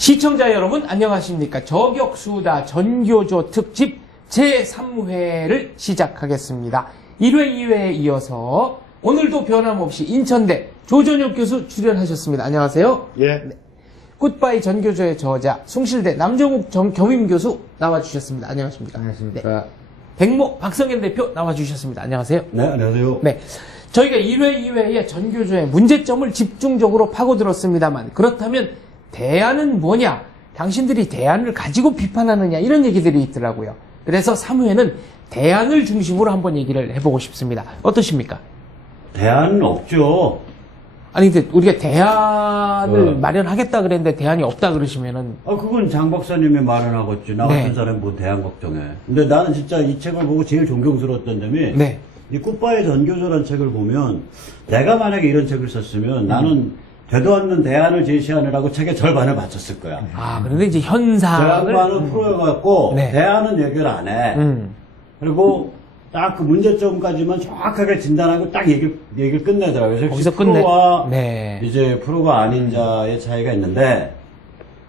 시청자 여러분 안녕하십니까. 저격수다 전교조 특집 제3회를 시작하겠습니다. 1회, 2회에 이어서 오늘도 변함없이 인천대 조전혁 교수 출연하셨습니다. 안녕하세요. 예. 네. 굿바이 전교조의 저자 숭실대 남정욱 겸임 교수 나와주셨습니다. 안녕하십니까. 안녕하십니까. 네. 백모 박성현 대표 나와주셨습니다. 안녕하세요. 네, 안녕하세요. 네. 저희가 1회, 2회에 전교조의 문제점을 집중적으로 파고들었습니다만, 그렇다면 대안은 뭐냐? 당신들이 대안을 가지고 비판하느냐? 이런 얘기들이 있더라고요. 그래서 3회는 대안을 중심으로 한번 얘기를 해보고 싶습니다. 어떠십니까? 대안은 없죠. 아니, 근데 우리가 대안을 마련하겠다 그랬는데 대안이 없다 그러시면은. 그건 장 박사님이 마련하겠지. 나 같은 네. 사람이 뭐 대안 걱정해. 근데 나는 진짜 이 책을 보고 제일 존경스러웠던 점이, 네. 이 굿바이 전교조라는 책을 보면, 내가 만약에 이런 책을 썼으면 나는 되도 않는 대안을 제시하느라고 책의 절반을 바쳤을 거야. 아, 그런데 이제 현상을. 절반은 프로여갖고, 네. 대안은 얘기를 안 해. 그리고 딱 그 문제점까지만 정확하게 진단하고 딱 얘기를 끝내더라고요. 그래서 거기서 프로와 네. 이제 프로가 아닌 자의 차이가 있는데,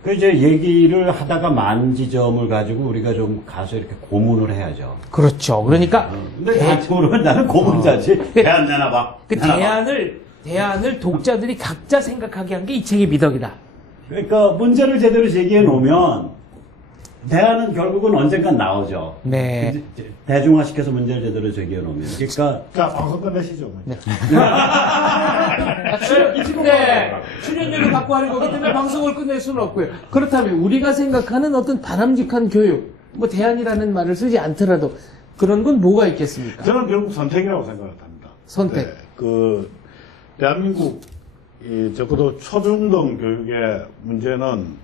그 이제 얘기를 하다가 만 지점을 가지고 우리가 좀 가서 이렇게 고문을 해야죠. 그렇죠. 그러니까. 근데 모르면 나는 고문자지. 대안자나 봐. 그 대안을 독자들이 각자 생각하게 한 게 이 책의 미덕이다. 그러니까 문제를 제대로 제기해 놓으면 대안은 결국은 언젠간 나오죠. 네. 대중화시켜서 문제를 제대로 제기해 놓으면. 그러니까 자, 방송 끝내시죠. 네. 출연료를 받고 하는 거기 때문에 방송을 끝낼 수는 없고요. 그렇다면 우리가 생각하는 어떤 바람직한 교육, 뭐 대안이라는 말을 쓰지 않더라도 그런 건 뭐가 있겠습니까? 저는 결국 선택이라고 생각을 합니다. 선택. 네, 대한민국, 적어도 초중등 교육의 문제는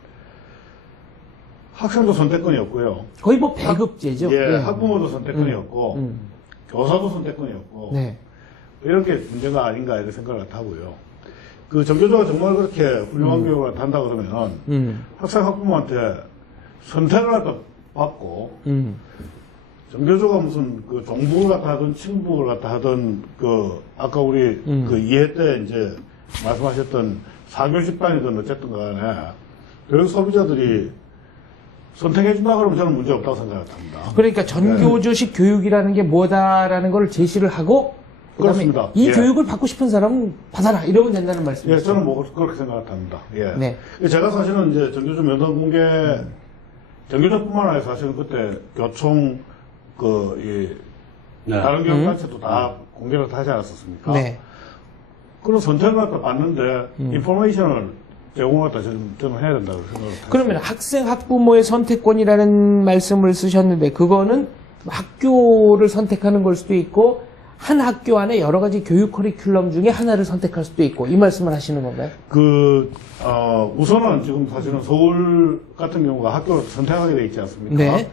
학생도 선택권이 없고요. 거의 뭐 배급제죠. 예, 네. 학부모도 선택권이 없고, 교사도 선택권이 없고, 네. 이런 게 문제가 아닌가 이렇게 생각을 하고요. 그 전교조가 정말 그렇게 훌륭한 교육을 한다고 그러면은, 학생 학부모한테 선택을 갖다 받고, 전교조가 무슨 그 종북을 갖다 하든 친북을 갖다 하든 아까 우리 그 2회 때 이제 말씀하셨던 4교십반이든 어쨌든 간에 교육 소비자들이 선택해준다 그러면 저는 문제 없다고 생각합니다. 그러니까 전교조식 교육이라는 게 뭐다라는 걸 제시를 하고, 그다음에 그렇습니다. 이 예. 교육을 받고 싶은 사람은 받아라 이러면 된다는 말씀이죠. 예, 저는 뭐 그렇게 생각합니다. 예. 네. 제가 사실은 이제 전교조 면접 공개, 전교조뿐만 아니라 사실은 그때 교총 네. 다른 교육단체도 다 공개를 다 하지 않았었습니까? 네. 그런 선택을 갖다 받는데 인포메이션을 제공을 갖다 저는 해야 된다고 생각을 합니다. 그러면 학생 학부모의 선택권이라는 말씀을 쓰셨는데 그거는 학교를 선택하는 걸 수도 있고 한 학교 안에 여러 가지 교육 커리큘럼 중에 하나를 선택할 수도 있고 이 말씀을 하시는 건가요? 우선은 지금 사실은 서울 같은 경우가 학교를 선택하게 돼 있지 않습니까? 네.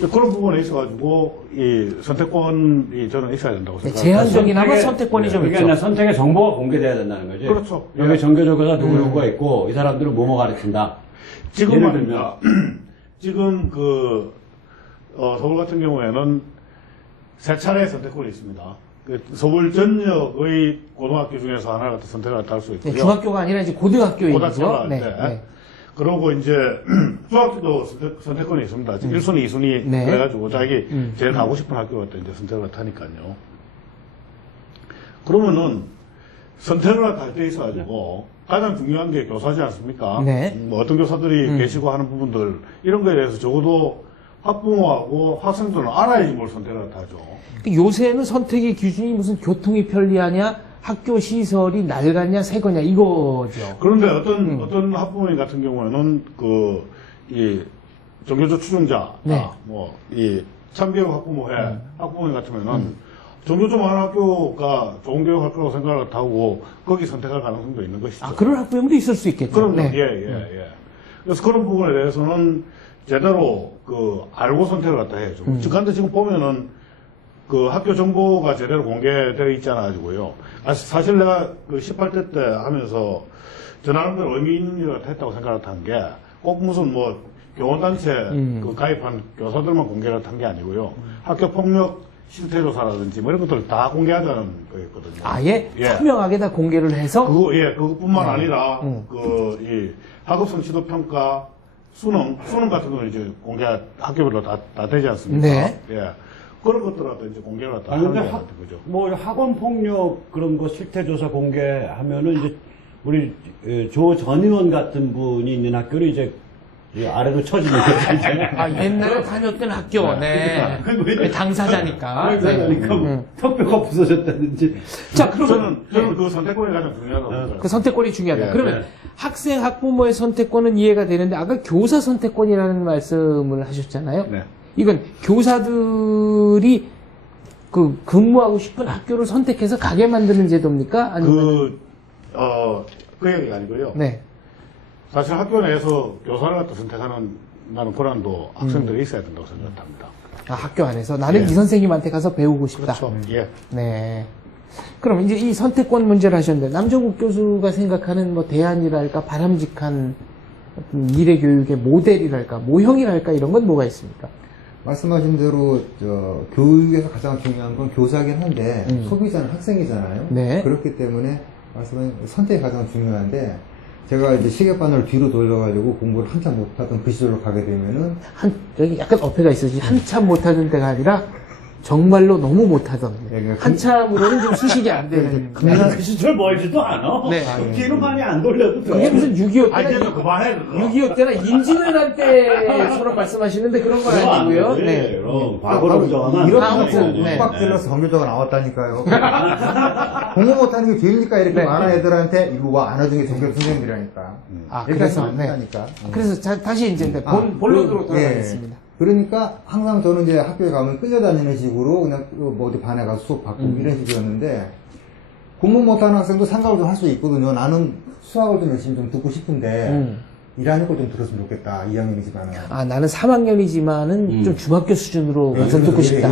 그런 부분에 있어가지고 이 선택권이 저는 있어야 된다고 네, 생각합니다. 제한적이나마 선택권이 좀 있죠. 그러니까 선택의 정보가 공개돼야 된다는 거지. 그렇죠. 여기 전교조가 누구누구가 있고 이 사람들은 뭐뭐 가르친다. 지금 예를 말입니다. 지금 서울 같은 경우에는 세 차례의 선택권이 있습니다. 서울 전역의 고등학교 중에서 하나를 갖다 선택을 할 수 있고요. 네, 중학교가 아니라 이제 고등학교에 고등학교가 있죠. 네. 네. 네. 그러고 이제 중학교도 선택권이 있습니다. 1순위, 2순위 네. 그래가지고 자기 제일 가고 싶은 학교가 또 이제 선택을 하니까요. 그러면은 선택을 할 때 있어가지고 가장 중요한 게 교사지 않습니까? 네. 뭐 어떤 교사들이 계시고 하는 부분들 이런 거에 대해서 적어도 학부모하고 학생들은 알아야지 뭘 선택을 하죠. 요새는 선택의 기준이 무슨 교통이 편리하냐, 학교 시설이 낡았냐, 새 거냐 이거죠. 그런데 어떤 학부모님 같은 경우에는 이 전교조 추종자, 네. 이 참교육 학부모회 학부모님 같으면은 전교조만 학교가 좋은 교육 학교라고 생각을 하고 거기 선택할 가능성도 있는 것이죠. 아, 그런 학부모님도 있을 수 있겠죠. 그럼요. 네. 예. 그래서 그런 부분에 대해서는 제대로 알고 선택을 갖다 해야죠. 그런데 지금 보면은 학교 정보가 제대로 공개되어 있지 않아가지고요. 사실 내가 18대 때 하면서 저 나름대로 의미 있는 일을 했다고 생각을 한 게 꼭 무슨 교원단체 가입한 교사들만 공개를 한 게 아니고요. 학교 폭력 실태조사라든지 뭐 이런 것들을 다 공개하자는 거였거든요. 아예 예. 투명하게 다 공개를 해서 그것뿐만 아니라 이 학업성 지도평가 수능 같은 거는 이제 학교별로 다 되지 않습니까? 네. 예. 그런 것들도 이제 공개를 다 아니, 하는 근데 거죠. 뭐 학원 폭력 그런 거 실태조사 공개하면은 이제 우리 조 전 의원 같은 분이 있는 학교를 이제 아래로 쳐지는 거잖아요. 아, 옛날에 다녔던 학교, 네. 당사자니까. 그러니까 턱뼈가 부서졌다든지. 자, 그러면 저는 그 선택권이 가장 중요하다고 생각해요. 그 선택권이 중요하다. 예, 그러면 네. 학생, 학부모의 선택권은 이해가 되는데 아까 교사 선택권이라는 말씀을 하셨잖아요. 네. 이건 교사들이 그 근무하고 싶은 학교를 선택해서 가게 만드는 제도입니까? 아니면 그 얘기가 아니고요. 네. 사실 학교 내에서 교사를 갖다 선택하는 나는 권한도 학생들이 있어야 된다고 생각합니다. 아, 학교 안에서 나는 예. 이 선생님한테 가서 배우고 싶다. 그렇죠. 예. 네. 그럼 이제 이 선택권 문제를 하셨는데 남정국 교수가 생각하는 뭐 대안이랄까 바람직한 미래 교육의 모델이랄까 모형이랄까 이런 건 뭐가 있습니까? 말씀하신 대로 교육에서 가장 중요한 건 교사긴 한데 소비자는 학생이잖아요. 네. 그렇기 때문에 말씀하신 선택이 가장 중요한데 제가 이제 시계바늘을 뒤로 돌려가지고 공부를 한참 못하던 그 시절로 가게 되면은 여기 약간 어폐가 있어지 한참 못하던 때가 아니라 정말로 너무 못하던 네, 한참으로는 좀 수식이 안 되는 그 시절 멀지도 않아. 네. 뒤로 많이 안 돌려도 돼. 그게 무슨 6.25 아니, 때나 이제 그만해, 그거. 6.25 때나 임진왜란 때처럼 말씀하시는데 그런 건 아니고요. 네. 과거로 부정하면 이런 아, 것도 아무튼, 네. 빡 질러서 정교조가 나왔다니까요. 공부 못하는 게 죄입니까? 이렇게 네. 말하는 애들한테 이거 와 안아준 게 정교 선생님이라니까. 아, 이렇게 그래서 하면 안 네. 된다니까. 그래서 다시 이제 본론으로 돌아가겠습니다. 그러니까 항상 저는 이제 학교에 가면 끌려다니는 식으로 그냥 뭐 어디 반에 가서 수업 받고 이런 식이었는데 공부 못하는 학생도 생각을 좀 할 수 있거든요. 나는 수학을 좀 열심히 좀 듣고 싶은데 1학년 거 좀 들었으면 좋겠다. 2학년이지만은. 아, 나는 3학년이지만은 좀 중학교 수준으로 가서 듣고 싶다.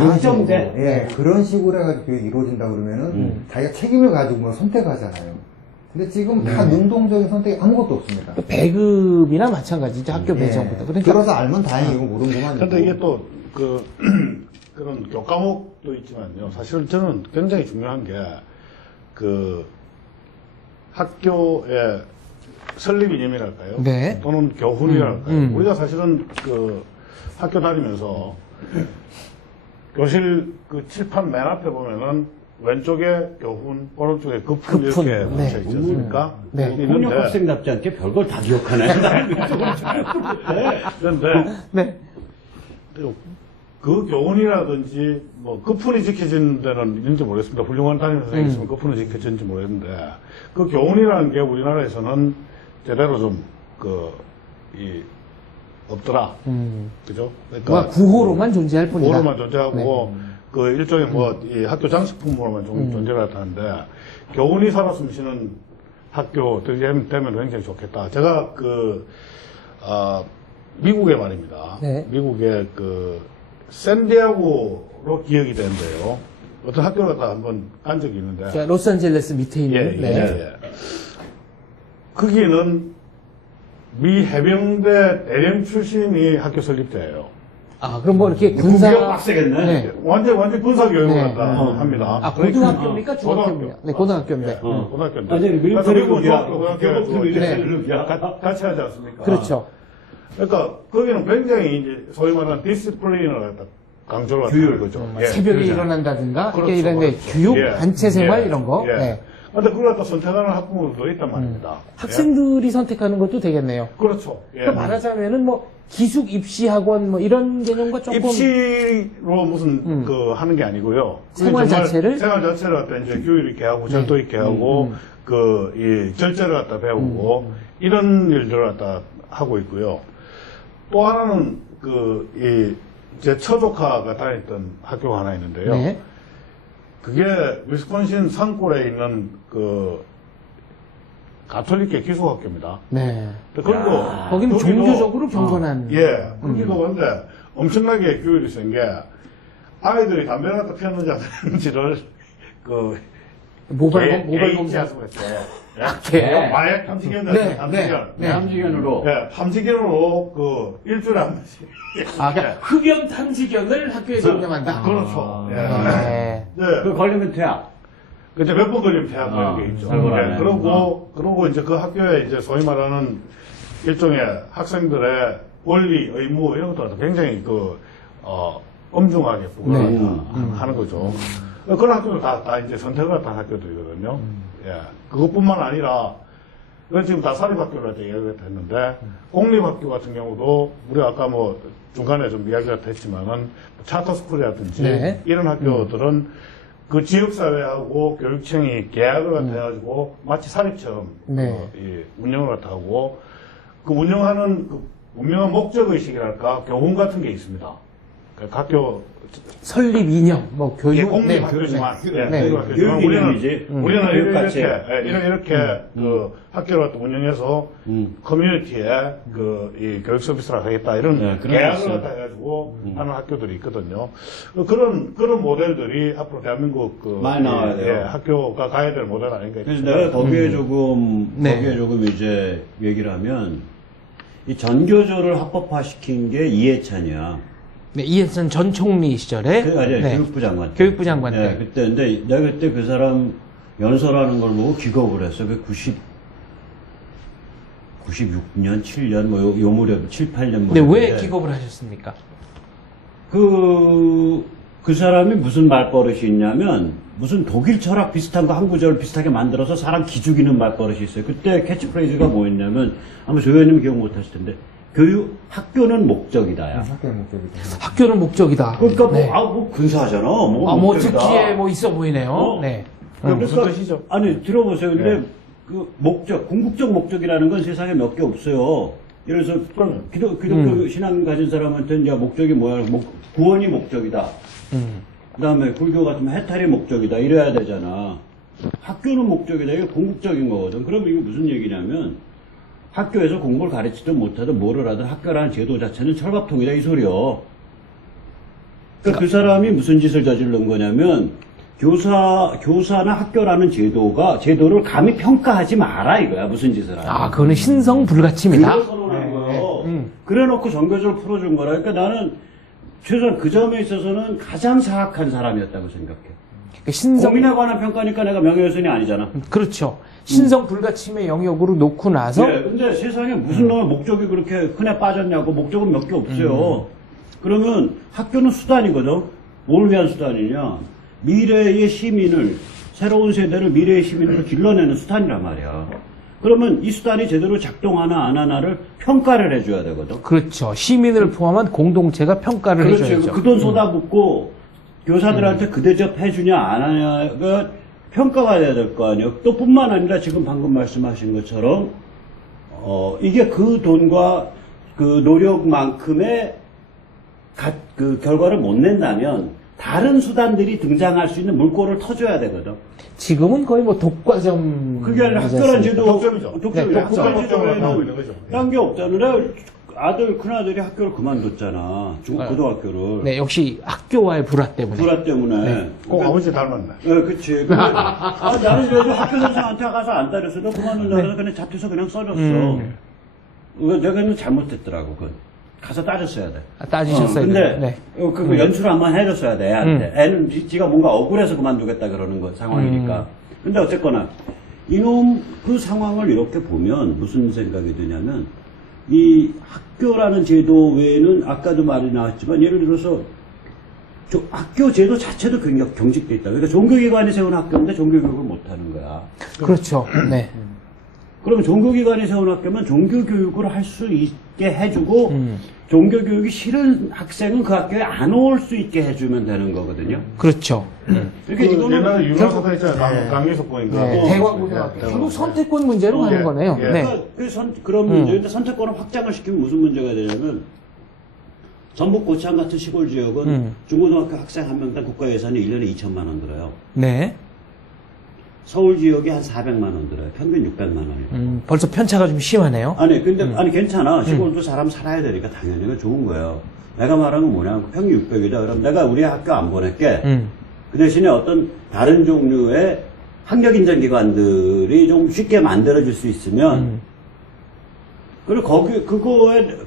예, 그런 식으로 해가지고 교육이 이루어진다 그러면은 자기가 책임을 가지고 뭐 선택하잖아요. 근데 지금 다 능동적인 선택이 아무것도 없습니다. 배급이나 마찬가지죠. 학교 예. 배정부터. 그러니까 들어서 알면 다행이고 모르는 것만. 근데 이게 또, 그런 교과목도 있지만요. 사실은 저는 굉장히 중요한 게, 학교의 설립 이념이랄까요? 네. 또는 교훈이랄까요? 우리가 사실은 학교 다니면서 교실 칠판 맨 앞에 보면은 왼쪽에 교훈, 오른쪽에 급훈 급훈. 이렇게 네. 붙여 있지 않습니까? 네. 폭력 학생답지 않게 별걸 다 기억하네. 그런데 네. 그 교훈이라든지 뭐 급훈이 지켜지는 데는 있는지 모르겠습니다. 훌륭한 담임 선생님이 있으면 급훈이 지켜지는지 모르겠는데 그 교훈이라는 게 우리나라에서는 제대로 좀 없더라. 그죠? 그러니까 구호로만 존재할 뿐이다. 구호로만 존재하고 그 일종의 이 학교 장식품으로만 존재를 하는데 교훈이 살아 숨쉬는 학교 되면 굉장히 좋겠다. 제가 미국에 말입니다. 네. 미국의 샌디에고로 기억이 되는데요. 어떤 학교를 갔다 한번 간 적이 있는데. 그러니까 로스앤젤레스 밑에 있는. 네. 거기는 미 해병대 대령 출신이 학교 설립자예요. 아, 그럼 뭐 이렇게 군사 군사. 빡세겠네. 네. 완전 군사 교육을 네. 갖다 합니다. 아, 고등학교입니까? 중학교입니까? 네, 고등학교인데. 고등학교인데. 아니, 밀리터리 룩이야. 고등학교 밀리터리 룩이야. 같이 하지 않습니까? 그렇죠. 그러니까 거기는 굉장히 이제 소위 말하는 디스플레인을 갖다 강조를 하는 거죠. 새벽에 일어난다든가, 그렇죠, 이렇게 이런 그렇죠. 교육, 예. 단체 생활 예. 이런 거. 예. 네. 근데 그걸 갖다 선택하는 학부모들도 있단 말입니다. 학생들이 선택하는 것도 되겠네요. 예. 그렇죠. 예. 그러니까 말하자면은 뭐 기숙 입시 학원 뭐 이런 개념과 조금 입시로 무슨 하는 게 아니고요. 생활 정말 자체를? 생활 자체를 갖다 이제 교육 있게 하고 절도 있게 하고 이 절제를 갖다 배우고 이런 일들을 갖다 하고 있고요. 또 하나는 제 처조카가 다녔던 학교가 하나 있는데요. 네. 그게 위스콘신 산골에 있는 가톨릭계 기숙학교입니다. 네. 그리고 거기는 거기도- 종교적으로 경건한. 예. 거기도 근데 엄청나게 교육이 센 게 아이들이 담배를 갖다 피웠는지 안 피웠는지를 모발 개인지 검사. 하수했어요. 개. 마약 탐지견, 네, 탐지견. 네. 탐지견으로. 예, 탐지견으로 그 일주일에 한 번씩. 아, 그러니까 흡연 탐지견을 학교에서 운영한다. 그렇죠. 예. 네. 네. 그 걸리면 퇴학. 이제 몇 번 걸리면 퇴학 그런 게 있죠. 살벌하네. 네. 그러고 이제 그 학교에 이제 소위 말하는 일종의 학생들의 권리, 의무 이런 것도 굉장히 엄중하게 하는 거죠. 그런 학교도 다 이제 선택을 한 학교들이거든요. 예. 그것뿐만 아니라, 그건 지금 다 사립학교로 이야기가 됐는데, 공립학교 같은 경우도, 우리가 아까 뭐, 중간에 좀 이야기가 됐지만은, 차터스쿨이라든지, 네. 이런 학교들은 그 지역사회하고 교육청이 계약을 해가지고, 마치 사립처럼, 네. 운영을 하고, 그 운영하는 그 분명한 목적의식이랄까, 교훈 같은 게 있습니다. 그 학교, 설립 이념, 뭐 예, 교육, 공립학교지만, 네. 교육 이념이지. 우리는 교육같이. 이렇게 그 학교를 또 운영해서 커뮤니티에 이 교육 서비스를 하겠다 이런 네, 그런 계약을 거 있어요. 갖다 해가지고 하는 학교들이 있거든요. 그런 모델들이 앞으로 대한민국 많이 나와야 돼요. 학교가 가야 될 모델 아닌가. 그래서 내가 거기에 네. 거기에 조금 이제 얘기를 하면, 이 전교조를 합법화시킨 게 이해찬이야. 네, 이해찬 전 총리 시절에 네. 교육부 장관 때. 교육부 장관 때. 네, 그때, 근데 내가 그때 그 사람 연설하는 걸 보고 기겁을 했어. 그 96년, 7년, 뭐, 요 무렵, 7, 8년 근데 무렵. 왜 기겁을 하셨습니까? 그 사람이 무슨 말버릇이 있냐면, 무슨 독일 철학 비슷한 거 한 구절 비슷하게 만들어서 사람 기죽이는 말버릇이 있어요. 그때 캐치프레이즈가 뭐였냐면, 아마 조 의원님 기억 못 하실 텐데, 학교는 목적이다야. 학교의 목적이다. 학교는 목적이다. 그러니까 네. 뭐 근사하잖아. 뭐 뭐 목적이다. 듣기에 뭐 있어 보이네요. 어? 네. 무슨 뜻이죠? 아니, 들어보세요. 근데 네. 그 궁극적 목적이라는 건 세상에 몇 개 없어요. 예를 들어서 기독교 신앙 가진 사람한테는 야, 목적이 뭐야? 구원이 목적이다. 그 다음에 불교 같으면 해탈이 목적이다. 이래야 되잖아. 학교는 목적이다. 이게 궁극적인 거거든. 그럼 이게 무슨 얘기냐면 학교에서 공부를 가르치든 못하든 뭐를 하든 학교라는 제도 자체는 철밥통이다. 이 소리요. 그러니까 그 사람이 무슨 짓을 저지른 거냐면 교사나 학교라는 제도를 감히 평가하지 마라 이거야. 무슨 짓을 하냐. 아, 그거는 신성 불가침이다. 그걸 선언한 거예요. 그래 놓고 전교조를 풀어준 거라. 그러니까 나는 최소한 그 점에 있어서는 가장 사악한 사람이었다고 생각해. 그 신성 고민에 관한 평가니까 내가 명예훼손이 아니잖아. 그렇죠. 신성 불가침의 영역으로 놓고 나서 네, 근데 세상에 무슨 놈의 목적이 그렇게 흔해 빠졌냐고. 목적은 몇 개 없어요. 그러면 학교는 수단이거든. 뭘 위한 수단이냐. 미래의 시민을, 새로운 세대를 미래의 시민으로 길러내는 수단이란 말이야. 그러면 이 수단이 제대로 작동하나 안 하나를 평가를 해줘야 되거든. 그렇죠. 시민을 포함한 공동체가 평가를 해줘야죠. 그렇죠. 그 돈 쏟아붓고 교사들한테 그 대접 해주냐 안 하냐가 평가가 돼야 될 거 아니에요. 또 뿐만 아니라 지금 방금 말씀하신 것처럼 이게 그 돈과 그 노력만큼의 그 결과를 못 낸다면 다른 수단들이 등장할 수 있는 물꼬를 터줘야 되거든. 지금은 거의 뭐 독과점. 그게 아니라 학교란 제도 독점이죠. 독점이죠. 네, 학교란 독점을 하고 제도에는 있는 거죠. 딴 게 없잖아. 큰아들이 학교를 그만뒀잖아. 고등학교를. 네, 역시 학교와의 불화 때문에. 불화 때문에. 꼭 아버지 닮았네. 네, 그치. 나는 그래도 학교 선생한테 가서 안 따렸어. 너 그만둔다고 그냥 잡혀서 그냥 써줬어. 내가 그냥 잘못했더라고. 가서 따졌어야 돼. 따지셨어야 근데 돼. 그 연출을 한번 해줬어야 돼, 애한테. 애는 지가 뭔가 억울해서 그만두겠다 그러는 거 상황이니까. 근데 어쨌거나 이놈 그 상황을 이렇게 보면 무슨 생각이 드냐면 이 학교라는 제도 외에는 아까도 말이 나왔지만 예를 들어서 학교 제도 자체도 굉장히 경직돼 있다. 그러니까 종교기관이 세운 학교인데 종교교육을 못하는 거야. 그렇죠. 네. 그러면 종교기관이 세운 학교면 종교교육을 할 수 있게 해주고 종교교육이 싫은 학생은 그 학교에 안 올 수 있게 해주면 되는 거거든요. 그렇죠. 그러니까 이거는 옛날에 유명 사건 있잖아요. 강기석 보니까. 대광고등학교. 결국 선택권 문제로 가는 거네요. 예. 네. 그런 문제인데 선택권을 확장을 시키면 무슨 문제가 되냐면 전북 고창 같은 시골 지역은 중고등학교 학생 한 명당 국가 예산이 1년에 2천만 원 들어요. 네. 서울 지역이 한 400만 원 들어요. 평균 600만 원이에요. 벌써 편차가 좀 심하네요. 아니, 근데, 아니, 괜찮아. 시골도 사람 살아야 되니까 당연히 그건 좋은 거예요. 내가 말하는 건 뭐냐면, 평균 600이다. 그럼 내가 우리 학교 안 보낼게. 그 대신에 어떤 다른 종류의 학력 인정 기관들이 좀 쉽게 만들어질 수 있으면 그리고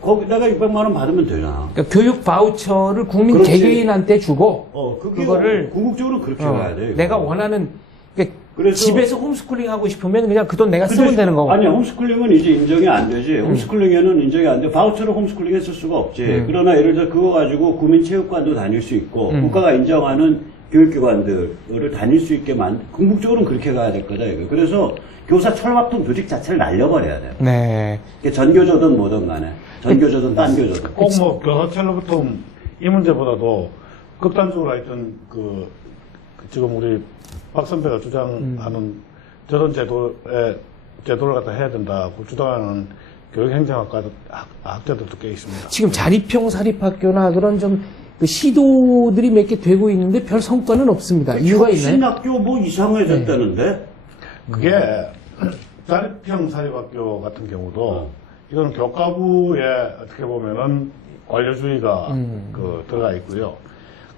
거기다가 600만 원 받으면 되나? 그러니까 교육 바우처를 국민 그렇지. 개개인한테 주고 그거를 궁극적으로 그렇게 가야 돼. 내가 원하는 그러니까 그래서 집에서 홈스쿨링 하고 싶으면 그냥 그 돈 내가 쓰면 되는 거고. 아니야, 홈스쿨링은 이제 인정이 안 되지. 홈스쿨링에는 인정이 안 돼. 바우처로 홈스쿨링 했을 수가 없지. 그러나 예를 들어 그거 가지고 국민체육관도 다닐 수 있고 국가가 인정하는 교육기관들을 다닐 수 있게 궁극적으로는 그렇게 가야 될 거다 이거. 그래서 교사 철밥통 조직 자체를 날려버려야 돼요. 네. 전교조든 뭐든 간에 전교조든 딴 교조든. 꼭 뭐 교사철로부터 이 문제보다도 극단적으로 하여튼 지금 우리 박 선배가 주장하는 저런 제도를 갖다 해야 된다고 주장하는 교육행정학과 학자들도 꽤 있습니다. 지금 자립형 사립학교나 그런 좀 그 시도들이 몇 개 되고 있는데 별 성과는 없습니다. 이유가 있나요? 신학교 뭐 이상해졌다는데? 그게 자립형 사립학교 같은 경우도 이건 교과부에 어떻게 보면은 관료주의가 들어가 있고요.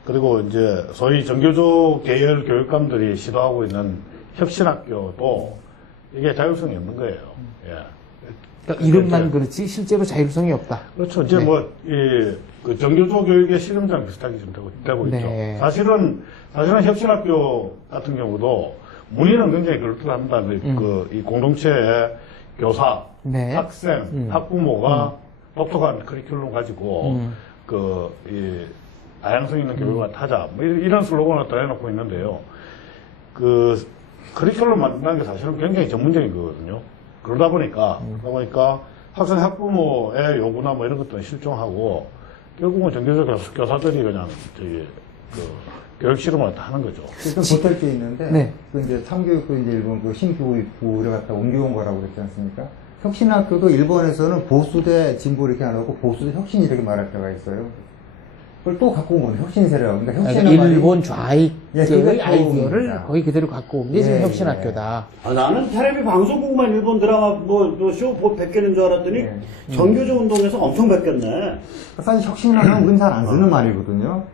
그리고 이제 소위 정교조 계열 교육감들이 시도하고 있는 혁신학교도 이게 자율성이 없는 거예요. 예. 그러니까 이름만 그렇지 실제로 자율성이 없다. 그렇죠. 이제 네. 그 정교조 교육의 실험장 비슷하게 좀 되고 있죠. 네. 사실은 혁신학교 같은 경우도 문의는 굉장히 그럴듯합니다. 이 공동체의 교사, 네. 학생, 학부모가 독특한 커리큘럼 가지고 이 다양성 있는 교육을 하자. 뭐 이런 슬로건을 갖다 내놓고 있는데요. 그 커리큘럼 만든다는 게 사실은 굉장히 전문적인 거거든요. 그러다 보니까 학생 학부모의 요구나 뭐 이런 것들은 실종하고 결국은 정교조 교사들이 그냥 교육 실험을 하는 거죠. 좀 보탤 게 있는데, 네. 그 이제 참교육도 이제 일본 그 신교육부를 갖다 옮겨온 거라고 그랬지 않습니까? 혁신학교도 일본에서는 보수 대 진보 이렇게 안 하고 보수 대 혁신 이렇게 말할 때가 있어요. 그걸 또 갖고 온 거예요. 혁신세라고. 그러니까 혁신은 일본 좌익의 그게 아이디어를 처음입니다. 거의 그대로 갖고 온 게 지금 예, 혁신학교다. 나는 텔레비 방송국만 일본 드라마 쇼 베끼는 줄 알았더니 정교조 운동에서 엄청 베꼈네. 사실 혁신이라는 건 잘 안 쓰는 말이거든요.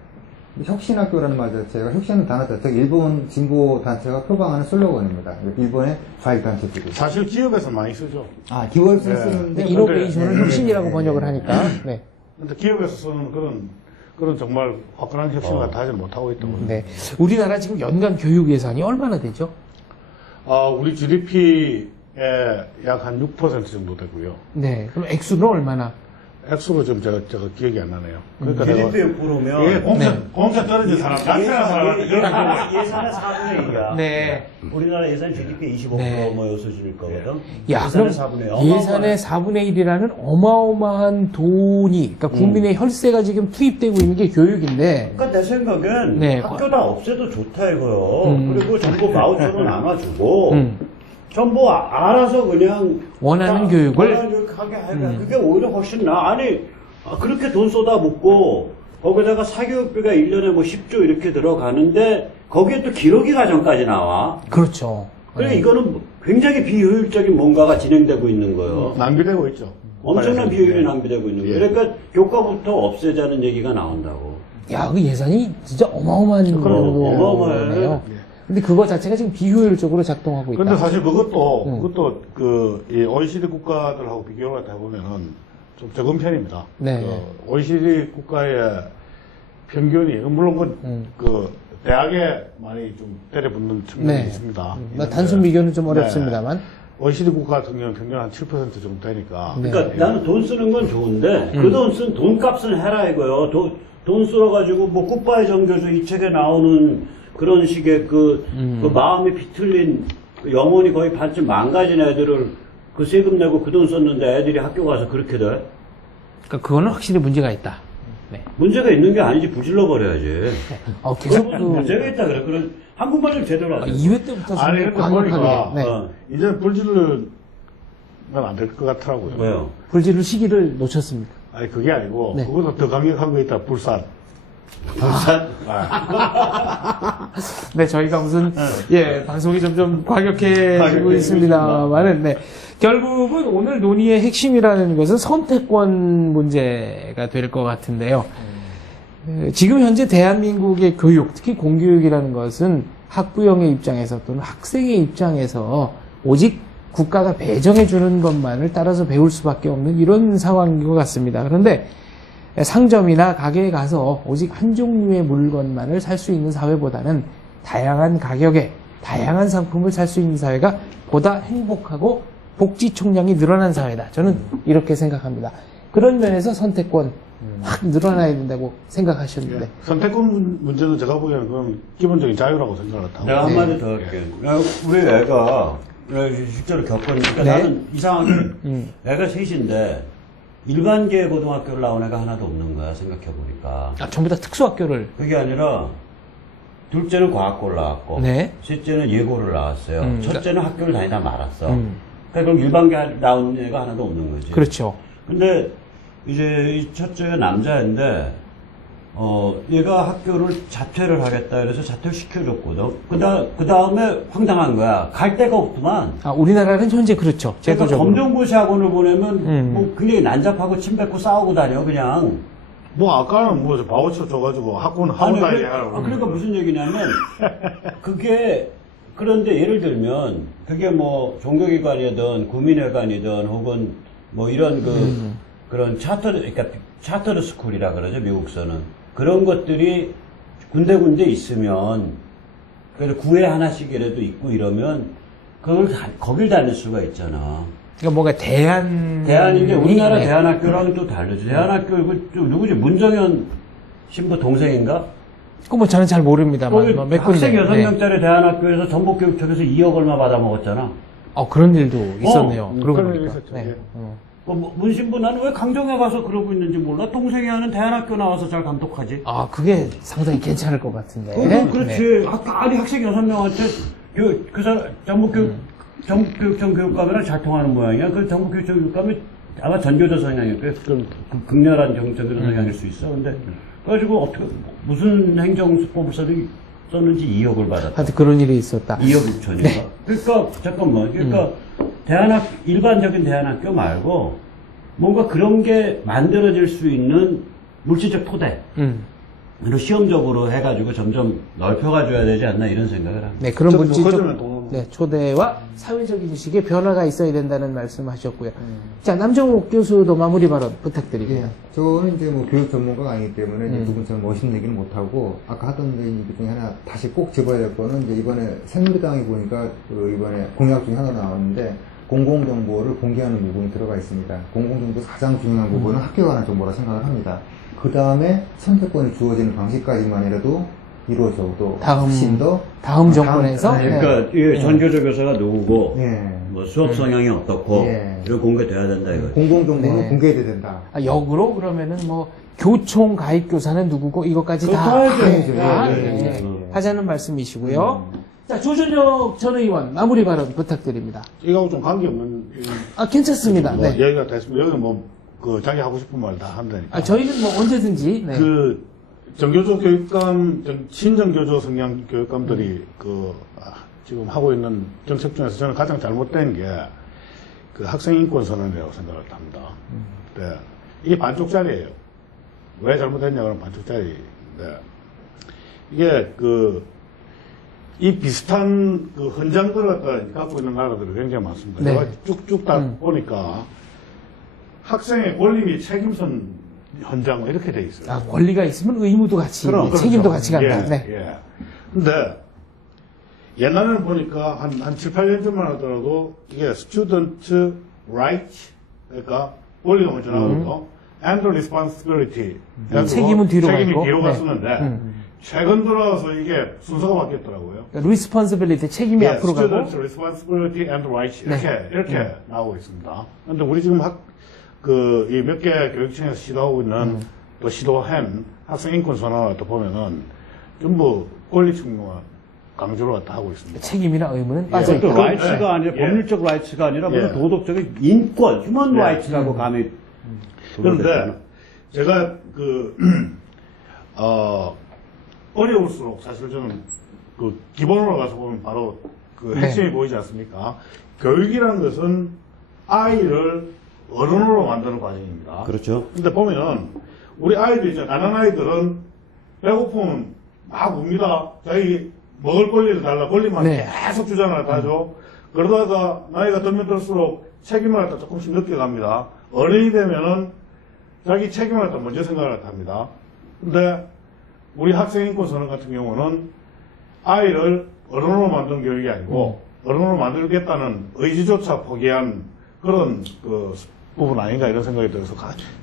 혁신학교라는 말 자체가, 혁신은 단어 자체가 일본 진보 단체가 표방하는 슬로건입니다. 일본의 좌익 단체들이. 사실 기업에서 많이 쓰죠. 기업에서 쓰는데. 이노베이션을 근데- 혁신이라고 네, 번역을 네, 하니까. 네. 근데 기업에서 쓰는 그런 정말 화끈한 혁신을 갖다 하지 못하고 있다고. 네. 우리나라 지금 연간 교육 예산이 얼마나 되죠? 우리 GDP의 약 한 6% 정도 되고요. 네. 그럼 액수는 얼마나? 액수로 좀 제가 기억이 안 나네요. 그러니까 GDP 이게 6%면 공짜 떨어진 사람, 자체나 사람한테 예산의 4분의 1이야. 네. 우리나라 예산 GDP 25% 네. 뭐 요 수준일 거거든. 야, 그럼 예산의 4분의 1. 예산의 4분의 1이라는 어마어마한 돈이, 그러니까 국민의 혈세가 지금 투입되고 있는 게 교육인데, 그러니까 내 생각엔 네. 학교 다 없애도 좋다 이거요. 그리고 전부 바우처로 나눠주고 전부 알아서 그냥 원하는 교육을 원하는 교육 하게 하면 그게 오히려 훨씬 나아. 아니 그렇게 돈 쏟아붓고 거기다가 사교육비가 1년에 뭐 10조 이렇게 들어가는데 거기에 또 기러기 과정까지 나와. 그렇죠. 그러니까 이거는 굉장히 비효율적인 뭔가가 진행되고 있는 거예요. 낭비되고 있죠. 엄청난 비효율이 낭비되고 있는 거예요. 그러니까 교과부터 없애자는 얘기가 나온다고. 야, 그 예산이 진짜 어마어마한 어마어마해. 거네요. 근데 그거 자체가 지금 비효율적으로 작동하고 있다. 근데 사실 그것도 이 OECD 국가들하고 비교를 해보면은 좀 적은 편입니다. 네. OECD 국가의 평균이, 물론 대학에 많이 좀 때려붙는 측면이 네. 있습니다. 단순 비교는 좀 어렵습니다만. OECD 국가 같은 경우는 평균 한 7% 정도 되니까. 네. 그러니까 나는 돈 쓰는 건 좋은데 그 돈 쓴 돈값은 해라 이거요. 돈 쓸어가지고 뭐 굿바이 정교조 이 책에 나오는 그런 식의 그 마음이 비틀린 그 영혼이 거의 반쯤 망가진 애들을 그 세금 내고 그 돈 썼는데 애들이 학교 가서 그렇게 돼? 그러니까 그거는 확실히 문제가 있다. 네. 문제가 있는 게 아니지 부질러 버려야지. 계속 문제가 있다 그래. 그런 한국말 좀 제대로 하세요. 2회 때부터 아니, 근데 강력하게. 보니까, 네. 이제 불질은 안 될 것 같더라고요. 왜요? 불지를 시기를 놓쳤습니까? 아니, 그게 아니고, 네. 그것도 더 강력한 거 있다, 불산. 부산? 네, 저희가 무슨, 방송이 점점 과격해지고 있습니다만은, 네. 결국은 오늘 논의의 핵심이라는 것은 선택권 문제가 될 것 같은데요. 지금 현재 대한민국의 교육, 특히 공교육이라는 것은 학부형의 입장에서 또는 학생의 입장에서 오직 국가가 배정해 주는 것만을 따라서 배울 수밖에 없는 이런 상황인 것 같습니다. 그런데 상점이나 가게에 가서 오직 한 종류의 물건만을 살 수 있는 사회보다는 다양한 가격에 다양한 상품을 살 수 있는 사회가 보다 행복하고 복지 총량이 늘어난 사회다. 저는 이렇게 생각합니다. 그런 면에서 선택권 확 늘어나야 된다고 생각하셨는데. 선택권 문제는 제가 보기에는 그건 기본적인 자유라고 생각을 하고. 내가 한마디 더 할게. 우리 애가 실제로 겪으니까 네. 나는 이상하게 애가 셋인데 일반계 고등학교를 나온 애가 하나도 없는 거야, 생각해보니까. 아, 전부 다 특수학교를. 그게 아니라 둘째는 과학고를 나왔고 네. 셋째는 예고를 나왔어요. 첫째는 학교를 다니다 말았어. 그러니까 그럼 일반계 나온 애가 하나도 없는 거지. 그렇죠. 근데 이제 이 첫째가 남자인데 얘가 학교를 자퇴를 하겠다 그래서 자퇴를 시켜줬거든. 그 다음에 황당한 거야. 갈 데가 없더만. 아, 우리나라는 현재 그렇죠. 그러니까 제도적으로. 검정고시 학원을 보내면 뭐 굉장히 난잡하고 침 뱉고 싸우고 다녀 그냥. 뭐 아까는 뭐 바우처 줘가지고 학원 아니, 다니게 그러니까 무슨 얘기냐면 그게 그런데 예를 들면 그게 뭐 종교기관이든 구민회관이든 혹은 뭐 이런 그런 그러니까 차터드 스쿨이라 그러죠, 미국서는. 그런 것들이 군데군데 있으면, 그래서 구에 하나씩이라도 있고 이러면, 거길 다닐 수가 있잖아. 그러니까 뭔가 대안인데, 우리나라 대안학교랑은 또 다르죠. 대안학교, 누구지? 문정현 신부 동생인가? 그 뭐 저는 잘 모릅니다만. 거기 뭐 몇 학생 군데. 6명짜리 대안학교에서 전북교육청에서 2억 얼마 받아먹었잖아. 그런 일도 있었네요. 그러고 그런 보니까. 일이 있었죠. 네. 예. 문신부 나는 왜 강정에 가서 그러고 있는지 몰라? 동생이 하는 대안학교 나와서 잘 감독하지. 아, 그게 상당히 괜찮을 것 같은데. 그렇지. 네. 아니, 학생 6명한테 그 사람, 전북교육청 교육감이랑 잘 통하는 모양이야. 그 전북교육청 교육감이 아마 전교조 성향일 거예요. 극렬한 전교조 성향일 수 있어. 근데, 그래가지고 어떻게, 무슨 행정수법을 썼는지 2억을 받았다. 하여튼 그런 일이 있었다. 2억 6천인가? 네. 그러니까, 잠깐만. 그러니까, 일반적인 대안학교 말고, 뭔가 그런 게 만들어질 수 있는 물질적 토대. 로 시험적으로 해가지고 점점 넓혀가줘야 되지 않나 이런 생각을 합니다. 네, 그런 그 물질적 점은 동의합니다. 네, 초대와 사회적인 인식의 변화가 있어야 된다는 말씀하셨고요. 자, 남정욱 교수도 마무리 발언 부탁드립니다. 예. 저는 이제 뭐 교육 전문가가 아니기 때문에 이제 두 분처럼 멋있는 얘기는 못하고, 아까 하던 얘기 중에 하나 다시 꼭 짚어야 될 거는 이제 이번에 새누리당이 보니까 이번에 공약 중에 하나 나왔는데, 공공정보를 공개하는 부분이 들어가 있습니다. 공공정보 가장 중요한 부분은 학교에 관한 정보라 생각을 합니다. 그 다음에 선택권이 주어지는 방식까지만이라도 이루어져도 훨씬 더 다음 정권에서 네. 그러니까 이 전교조 교사가 누구고, 예. 뭐 수업 성향이 어떻고, 예. 이런 공개돼야 된다 이거죠. 공공정보는 네. 공개해야 된다. 역으로 그러면은 뭐 교총 가입 교사는 누구고 이것까지 다 해야죠. 네. 하자는 말씀이시고요. 자, 조준혁 전 의원 마무리 발언 부탁드립니다. 이거하고 좀 관계없는 괜찮습니다. 뭐 네. 얘기가 됐습니다. 여기는 자기 하고 싶은 말 다 한다니까. 저희는 뭐 언제든지 네. 그 정교조 교육감, 신정교조 성향 교육감들이 지금 하고 있는 정책 중에서 저는 가장 잘못된 게 그 학생 인권 선언이라고 생각을 합니다. 네. 이게 반쪽짜리예요. 왜 잘못했냐 그러면 반쪽짜리인데 이게 이 비슷한 헌장들을 갖고 있는 나라들이 굉장히 많습니다. 네. 제가 쭉쭉 다 보니까 학생의 권리 및 책임선 헌장 이렇게 돼 있어요. 권리가 있으면 의무도 같이, 그럼, 책임도 그렇죠. 같이 간다. 예, 네. 예. 근데 옛날에는 보니까 한 7, 8년 전만 하더라도 이게 student rights, 그러니까 권리가 먼저 나오고 and responsibility. 책임은 뒤로 가 책임이 있고. 뒤로 네. 갔었는데 최근 들어서 이게 순서가 바뀌었더라고요. 그러니까 responsibility 책임이 앞으로 가고 student responsibility and rights 이렇게 나오고 있습니다. 근데 우리 지금 이 몇 개 교육청에서 시도하고 있는 또 시도한 학생 인권 선언을 또 보면은 전부 권리 측면만 강조를 갖다 하고 있습니다. 책임이나 의무는 빠져 또 있다. 라이츠가 아니라 예. 법률적 라이츠가 아니라 무슨 예. 도덕적인 인권, 휴먼 예. 라이츠라고 감히 그런데 제가 어려울수록 사실 저는 기본으로 가서 보면 바로 핵심이 보이지 않습니까? 교육이라는 것은 아이를 어른으로 만드는 과정입니다. 그렇죠. 근데 보면 우리 아이들 있잖아요. 가난 아이들은 배고프면 막 웁니다. 자기 먹을 권리를 달라, 권리만 네. 계속 주잖아요, 다죠. 그러다가 나이가 들면 들수록 책임을 갖다 조금씩 느껴갑니다. 어른이 되면은 자기 책임을 갖다 먼저 생각을 합니다. 근데 우리 학생인권선언 같은 경우는 아이를 어른으로 만든 교육이 아니고 어른으로 만들겠다는 의지조차 포기한 그런 그 부분 아닌가 이런 생각이 들어서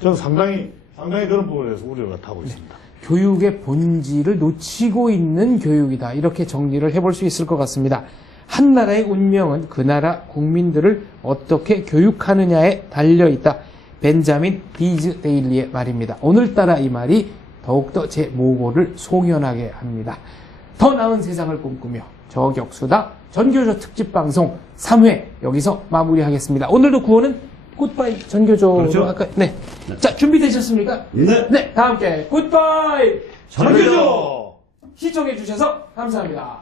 저는 상당히 그런 부분에 대해서 우려를 하고 있습니다. 교육의 본질을 놓치고 있는 교육이다. 이렇게 정리를 해볼 수 있을 것 같습니다. 한 나라의 운명은 그 나라 국민들을 어떻게 교육하느냐에 달려있다. 벤자민 디즈데일리의 말입니다. 오늘따라 이 말이 더욱더 제 모고를 송연하게 합니다. 더 나은 세상을 꿈꾸며 저격수다 전교조 특집방송 3회 여기서 마무리하겠습니다. 오늘도 구호는 굿바이 전교조로 그렇죠? 할까요? 네. 자, 준비되셨습니까? 네. 네, 다 함께 굿바이 전교조! 시청해주셔서 감사합니다.